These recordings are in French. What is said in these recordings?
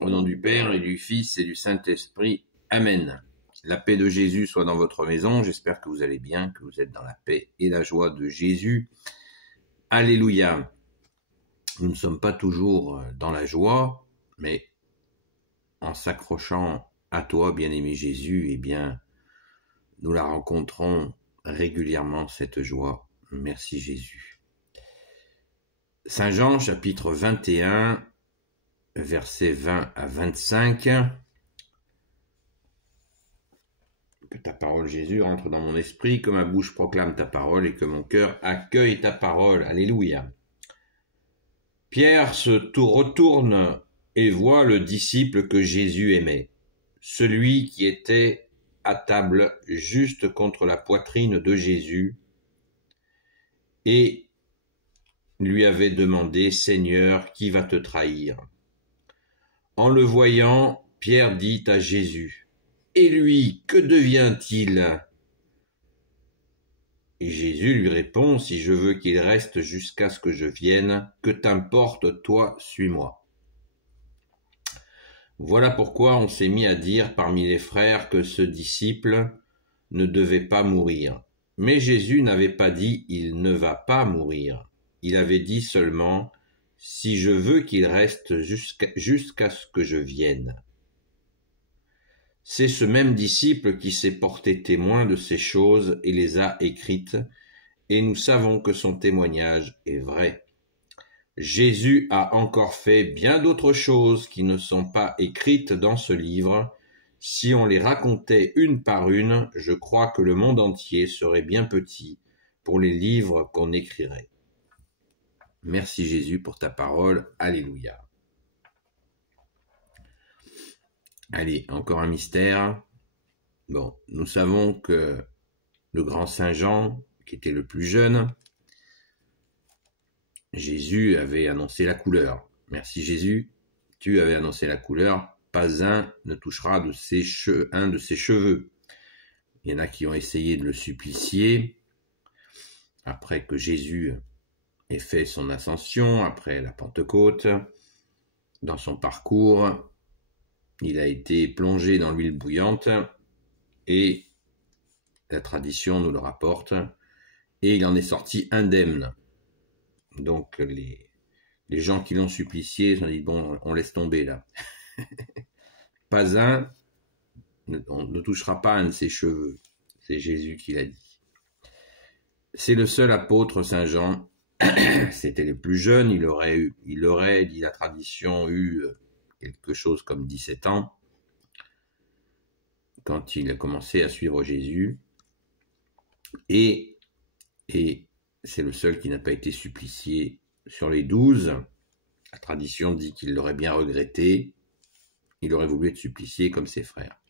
Au nom du Père et du Fils et du Saint-Esprit. Amen. La paix de Jésus soit dans votre maison. J'espère que vous allez bien, que vous êtes dans la paix et la joie de Jésus. Alléluia. Nous ne sommes pas toujours dans la joie, mais en s'accrochant à toi, bien-aimé Jésus, eh bien, nous la rencontrons régulièrement, cette joie. Merci Jésus. Saint Jean, chapitre 21, versets 20 à 25. Que ta parole, Jésus, rentre dans mon esprit, que ma bouche proclame ta parole et que mon cœur accueille ta parole. Alléluia. Pierre se retourne et voit le disciple que Jésus aimait, celui qui était à table juste contre la poitrine de Jésus, et lui avait demandé, « Seigneur, qui va te trahir ?» En le voyant, Pierre dit à Jésus, « Et lui, que devient-il » Et Jésus lui répond, « Si je veux qu'il reste jusqu'à ce que je vienne, que t'importe, toi, suis-moi. » Voilà pourquoi on s'est mis à dire parmi les frères que ce disciple ne devait pas mourir. Mais Jésus n'avait pas dit « il ne va pas mourir ». Il avait dit seulement « si je veux qu'il reste jusqu'à ce que je vienne ». C'est ce même disciple qui s'est porté témoin de ces choses et les a écrites, et nous savons que son témoignage est vrai. Jésus a encore fait bien d'autres choses qui ne sont pas écrites dans ce livre. Si on les racontait une par une, je crois que le monde entier serait bien petit pour les livres qu'on écrirait. Merci Jésus pour ta parole. Alléluia. Allez, encore un mystère. Bon, nous savons que le grand Saint Jean, qui était le plus jeune, Jésus avait annoncé la couleur. Merci Jésus, tu avais annoncé la couleur. Pas un ne touchera un de ses cheveux. Il y en a qui ont essayé de le supplicier. Après que Jésus ait fait son ascension, après la Pentecôte, dans son parcours, il a été plongé dans l'huile bouillante et la tradition nous le rapporte. Et il en est sorti indemne. Donc les gens qui l'ont supplicié se sont dit, bon, on laisse tomber là. Pas un, on ne touchera pas un de ses cheveux. C'est Jésus qui l'a dit. C'est le seul apôtre, Saint Jean. C'était le plus jeune, il aurait, dit la tradition, eu quelque chose comme 17 ans quand il a commencé à suivre Jésus. Et c'est le seul qui n'a pas été supplicié sur les 12. La tradition dit qu'il l'aurait bien regretté. Il aurait voulu être supplicié comme ses frères.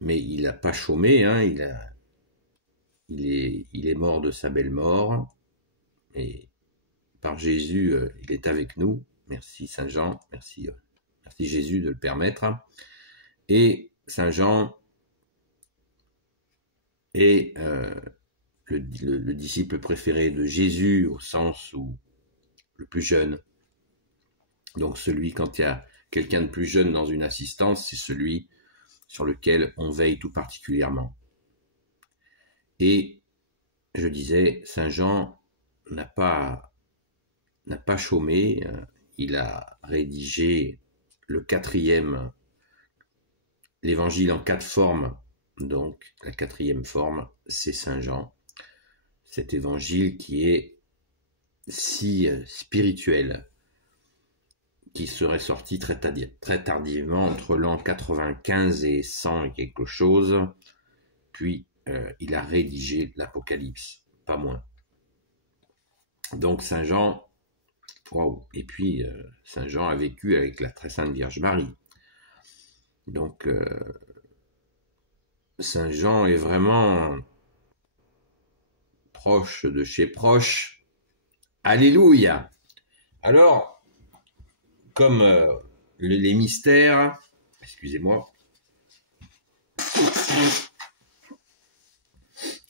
Mais il n'a pas chômé, hein, il est mort de sa belle mort. Et par Jésus, il est avec nous. Merci Saint Jean, merci Jésus de le permettre. Et Saint Jean est le disciple préféré de Jésus, au sens où le plus jeune. Donc celui, quand il y a quelqu'un de plus jeune dans une assistance, c'est celui sur lequel on veille tout particulièrement. Et je disais, Saint Jean n'a pas chômé, il a rédigé l'évangile en 4 formes. Donc la 4e forme, c'est Saint Jean. Cet évangile qui est si spirituel, qui serait sorti très tardivement, entre l'an 95 et 100 et quelque chose. Puis il a rédigé l'Apocalypse, pas moins. Donc Saint Jean, waouh. Et puis Saint Jean a vécu avec la très sainte Vierge Marie. Donc Saint Jean est vraiment proche de chez proche. Alléluia. Alors, comme les mystères, excusez-moi,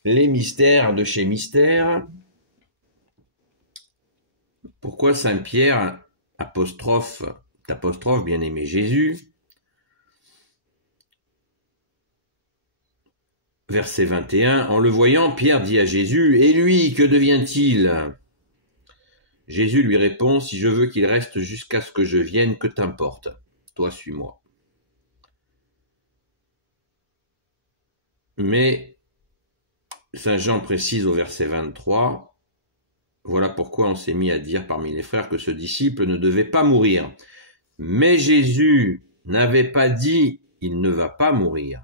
les mystères de chez Mystère, pourquoi Saint Pierre apostrophe apostrophe, bien-aimé Jésus. Verset 21, en le voyant, Pierre dit à Jésus, « Et lui, que devient-il » Jésus lui répond, « Si je veux qu'il reste jusqu'à ce que je vienne, que t'importe? Toi, suis-moi. » Mais Saint Jean précise au verset 23, « Voilà pourquoi on s'est mis à dire parmi les frères que ce disciple ne devait pas mourir. » Mais Jésus n'avait pas dit, « Il ne va pas mourir. »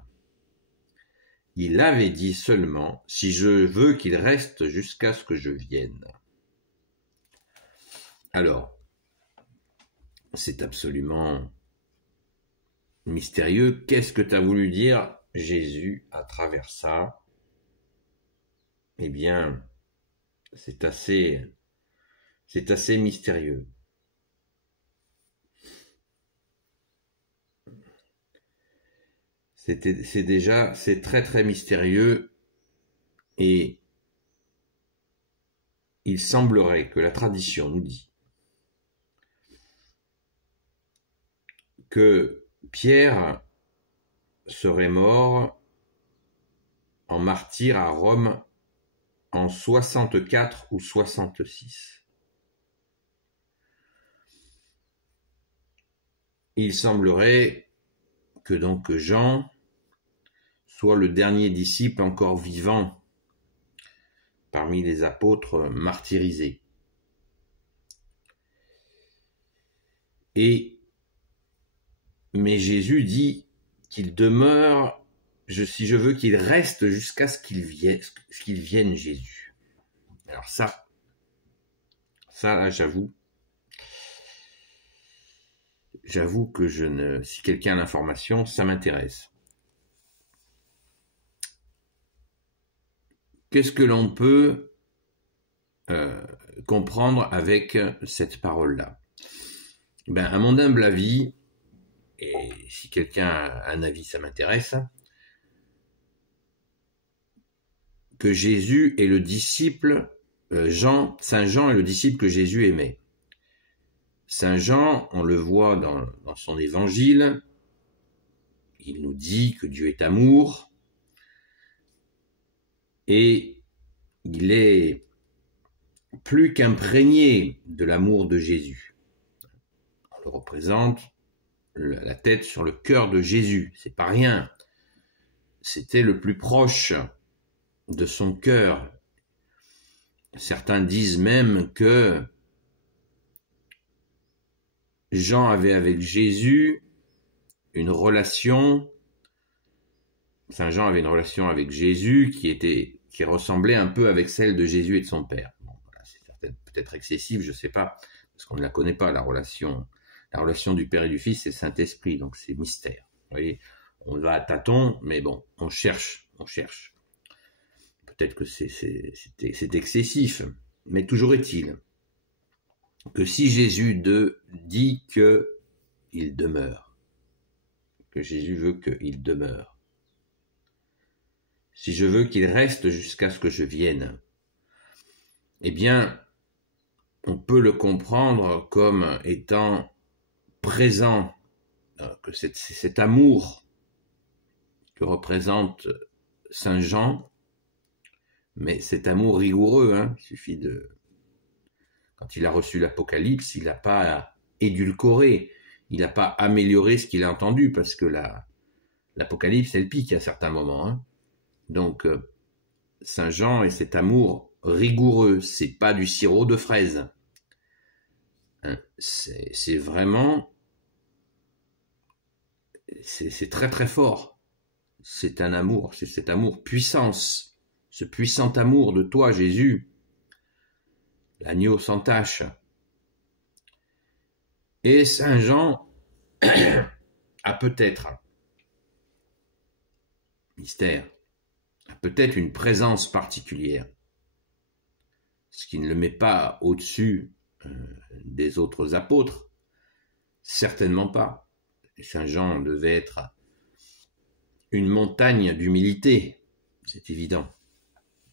Il avait dit seulement, « Si je veux qu'il reste jusqu'à ce que je vienne. » Alors, c'est absolument mystérieux. Qu'est-ce que t'as voulu dire, Jésus, à travers ça? Eh bien, c'est assez mystérieux. C'est très très mystérieux, et il semblerait que la tradition nous dit que Pierre serait mort en martyr à Rome en 64 ou 66. Il semblerait que donc Jean soit le dernier disciple encore vivant parmi les apôtres martyrisés. Mais Jésus dit qu'il demeure, si je veux qu'il reste jusqu'à ce qu'il vienne Jésus. Alors ça là, j'avoue que si quelqu'un a l'information, ça m'intéresse. Qu'est-ce que l'on peut comprendre avec cette parole-là? À mon humble avis, et si quelqu'un a un avis, ça m'intéresse, que Jésus est le disciple, Saint Jean est le disciple que Jésus aimait. Saint Jean, on le voit dans son évangile, il nous dit que Dieu est amour, et il est plus qu'imprégné de l'amour de Jésus. On le représente la tête sur le cœur de Jésus, c'est pas rien. C'était le plus proche de son cœur. Certains disent même que Jean avait avec Jésus une relation, Saint Jean avait une relation avec Jésus qui ressemblait un peu avec celle de Jésus et de son Père. Bon, voilà, c'est peut-être excessif, je ne sais pas, parce qu'on ne la connaît pas, la relation du Père et du Fils, c'est Saint-Esprit, donc c'est mystère. Vous voyez, on va à tâtons, mais bon, on cherche. Peut-être que c'est excessif, mais toujours est-il que si Jésus dit qu'il demeure, que Jésus veut qu'il demeure, si je veux qu'il reste jusqu'à ce que je vienne, eh bien, on peut le comprendre comme étant présent, que cet amour que représente Saint Jean, mais cet amour rigoureux, il suffit quand il a reçu l'Apocalypse, il n'a pas édulcoré, il n'a pas amélioré ce qu'il a entendu, parce que l'Apocalypse, elle pique à certains moments. Donc, Saint Jean et cet amour rigoureux, c'est pas du sirop de fraise. C'est vraiment, c'est très très fort. C'est un amour, c'est cet amour puissance, ce puissant amour de toi, Jésus, l'agneau sans tache. Et Saint Jean a peut-être, mystère, a peut-être une présence particulière, ce qui ne le met pas au-dessus des autres apôtres, certainement pas. Et Saint Jean devait être une montagne d'humilité, c'est évident,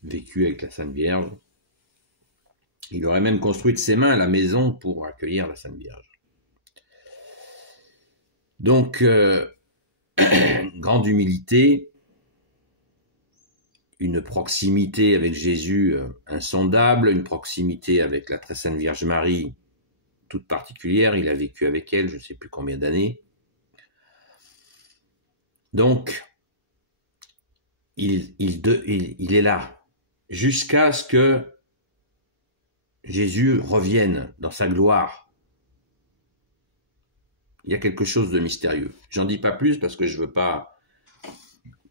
vécu avec la Sainte Vierge. Il aurait même construit de ses mains la maison pour accueillir la Sainte Vierge. Donc, grande humilité, une proximité avec Jésus insondable, une proximité avec la très sainte Vierge Marie toute particulière. Il a vécu avec elle, je ne sais plus combien d'années. Donc, il est là jusqu'à ce que Jésus revienne dans sa gloire. Il y a quelque chose de mystérieux. J'en dis pas plus parce que je veux pas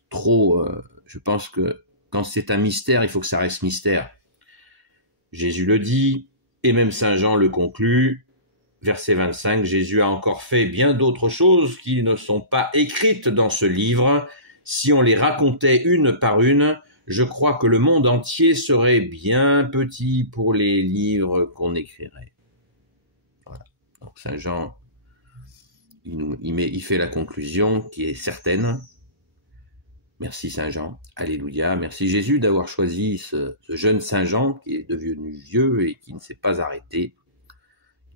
trop... je pense que quand c'est un mystère, il faut que ça reste mystère. Jésus le dit, et même Saint Jean le conclut. Verset 25, Jésus a encore fait bien d'autres choses qui ne sont pas écrites dans ce livre. Si on les racontait une par une, je crois que le monde entier serait bien petit pour les livres qu'on écrirait. Voilà. Donc Saint Jean, il fait la conclusion qui est certaine. Merci Saint Jean, alléluia. Merci Jésus d'avoir choisi ce jeune Saint Jean qui est devenu vieux et qui ne s'est pas arrêté.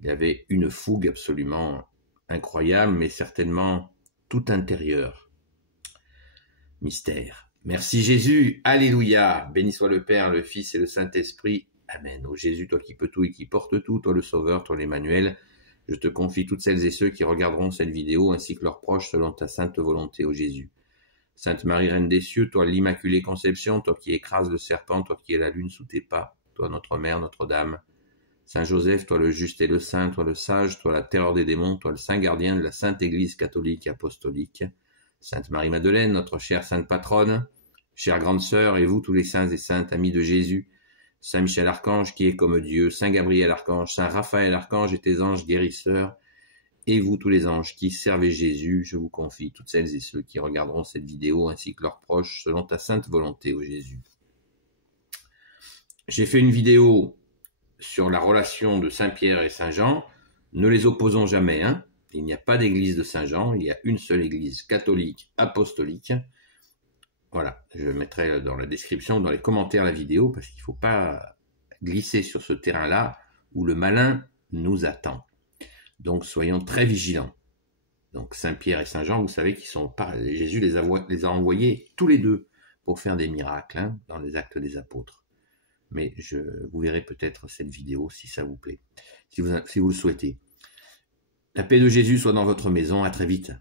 Il avait une fougue absolument incroyable, mais certainement tout intérieure. Mystère. Merci Jésus, alléluia. Béni soit le Père, le Fils et le Saint-Esprit. Amen. Ô Jésus, toi qui peux tout et qui portes tout, toi le Sauveur, toi l'Emmanuel, je te confie toutes celles et ceux qui regarderont cette vidéo, ainsi que leurs proches, selon ta sainte volonté, ô Jésus. Sainte Marie, Reine des cieux, toi l'Immaculée Conception, toi qui écrases le serpent, toi qui es la lune sous tes pas, toi notre Mère, Notre-Dame, Saint Joseph, toi le juste et le saint, toi le sage, toi la terreur des démons, toi le saint gardien de la Sainte Église catholique et apostolique, Sainte Marie-Madeleine, notre chère sainte patronne, chère grande sœur, et vous tous les saints et saintes amis de Jésus, Saint Michel Archange qui est comme Dieu, Saint Gabriel Archange, Saint Raphaël Archange et tes anges guérisseurs, et vous tous les anges qui servez Jésus, je vous confie toutes celles et ceux qui regarderont cette vidéo ainsi que leurs proches selon ta sainte volonté, ô Jésus. J'ai fait une vidéo sur la relation de Saint-Pierre et Saint-Jean. Ne les opposons jamais, hein. Il n'y a pas d'église de Saint-Jean, il y a une seule église catholique apostolique. Voilà, je mettrai dans la description, dans les commentaires la vidéo, parce qu'il ne faut pas glisser sur ce terrain-là où le malin nous attend. Donc soyons très vigilants. Donc Saint-Pierre et Saint-Jean, vous savez qu'ils sont Jésus les a envoyés tous les deux pour faire des miracles, hein, dans les actes des apôtres. Mais vous verrez peut-être cette vidéo si ça vous plaît, si vous le souhaitez. La paix de Jésus soit dans votre maison, à très vite.